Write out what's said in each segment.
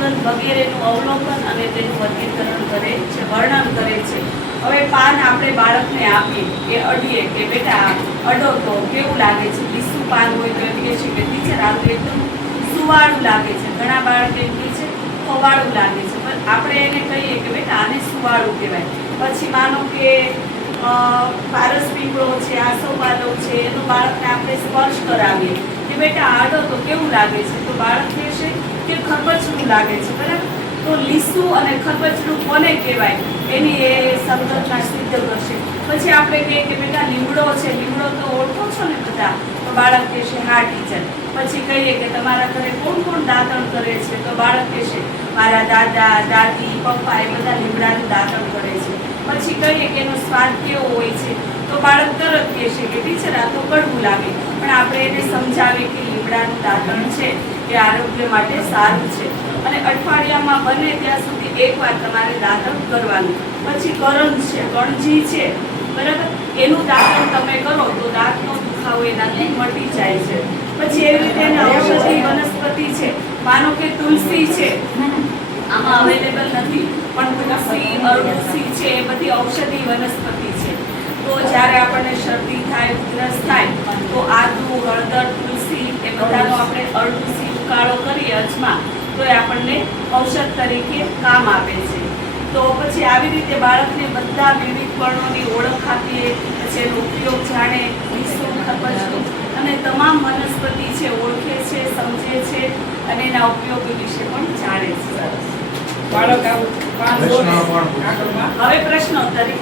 સુગંધ વગેરેનું અવલોકન અને તેનું વર્ગીકરણ કરે છે, વર્ણન કરે છે. હવે પાન આપણે બાળકને આપીએ કે અડીએ કે બેટા અડો તો કેવું લાગે છે. લીસું પાન હોય તો એમ કહે છે કે ટીચર આ તો એકદમ સુવાળું લાગે છે. ઘણા બાળક એમ કહે છે ખવાળું લાગે છે. પણ આપણે એને કહીએ કે બેટા આને સુવાળું કહેવાય. પછી માનો કે પારસ પીપળો છે, આસોપાલવ છે, એનો બાળકને આપણે સ્પર્શ કરાવીએ કે બેટા આડો તો કેવું લાગે છે, તો બાળક કહેશે કે ખરબચડું લાગે છે. બરાબર. તો લીસું અને ખરબચડું કોને કહેવાય એની એ સમજણના સિદ્ધ કરશે. પછી આપણે કહીએ કે બેટા લીમડો છે, લીમડો તો ઓળખો છો ને બધા, તો બાળક કહેશે હા ટીચર. પછી કહીએ કે તમારા ઘરે કોણ કોણ દાંતણ કરે છે, તો બાળક કહેશે મારા દાદા દાદી પપ્પા એ બધા લીમડાનું દાંતણ કરે છે. પછી કહીએ કે એનો સ્વાદ કેવો હોય છે, તો બાળક તરત કહેશે કે ટીચર આ તો કડવું લાગે. પણ આપણે એને સમજાવીએ કે લીમડાનું દાંતણ છે એ આરોગ્ય માટે સારું છે અને અઠવાડિયામાં બને ત્યાં સુધી એકવાર તમારે દાંતણ કરવાનું. પછી કરંજ છે, કણજી છે, બરાબર, એનું દાંતણ તમે કરો તો દાંતનો દુખાવો એનાથી મટી જાય છે. પછી એવી રીતે એને ઔષધિ વનસ્પતિ છે, માનો કે તુલસી છે, આમાં અવેલેબલ નથી પણ તુલસી અરડુસી છે, એ બધી ઔષધિ વનસ્પતિ છે. તો જ્યારે આપણને શરદી થાય, ઉધરસ થાય તો આદુ, હળદર, તુલસી એ બધાનો આપણે અરડુસી ઉકાળો કરીએ અજમા, તો એ આપણને ઔષધ તરીકે કામ આપે છે. તો પછી આવી રીતે બાળકને બધા વિવિધ વર્ણોની ઓળખ આપીએ, પછી એનો ઉપયોગ જાણે, લીસું, ખરબચડું અને તમામ વનસ્પતિ છે ઓળખે છે, સમજે છે અને એના ઉપયોગ વિશે પણ જાણે છે. બાળક હવે પ્રશ્નોત્તરી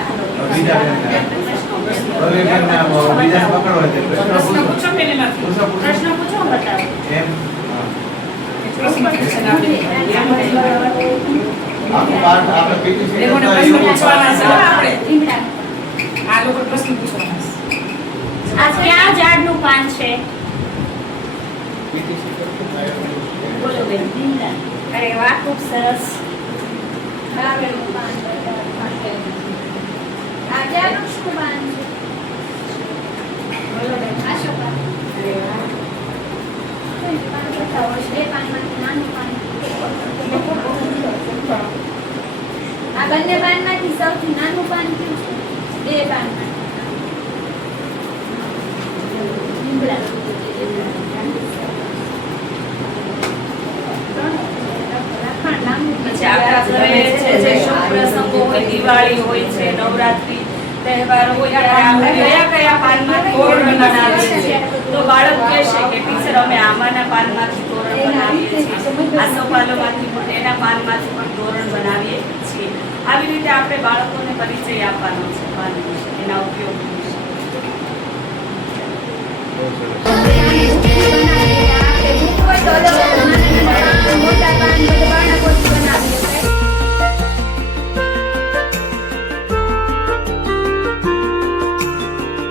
પ્રશ્ન પૂછો પેલેમાંથી. પ્રશ્ન પૂછો બતાવો. લોકોને પ્રશ્ન પૂછવાના છે આપણે. આ લોકો પ્રશ્ન પૂછવાના છે. આ કયા ઝાડનું પાન છે? બોલો બેન. અરે વાહ, ખૂબ સરસ. આજાનું શું પાન છે? બોલો બેન. આશોકા. અરે વાહ. પાન બતાવો. બે પાનમાંથી નાનું પાન. આ બંને પાનમાંથી સૌથી નાનું પાન કયું છે? બે પાનમાંથી લીમડા. પછી આપણા ઘરે છે જે શુભ પ્રસંગો હોય, દિવાળી હોય છે, નવરાત્રી તહેવાર હોય, ત્યારે આપણે કયા પાનમાંથી તોરણ બનાવીએ છીએ, તો બાળક કહેશે કે ટીચર અમે આંબાના પાનમાંથી તોરણ બનાવીએ છીએ, આસોપાલવમાંથી પણ એના પાનમાંથી પણ તોરણ બનાવીએ છીએ. આવી રીતે આપણે બાળકોને પરિચય આપવાનો છે પાન વિશે, એના ઉપયોગ વિશે.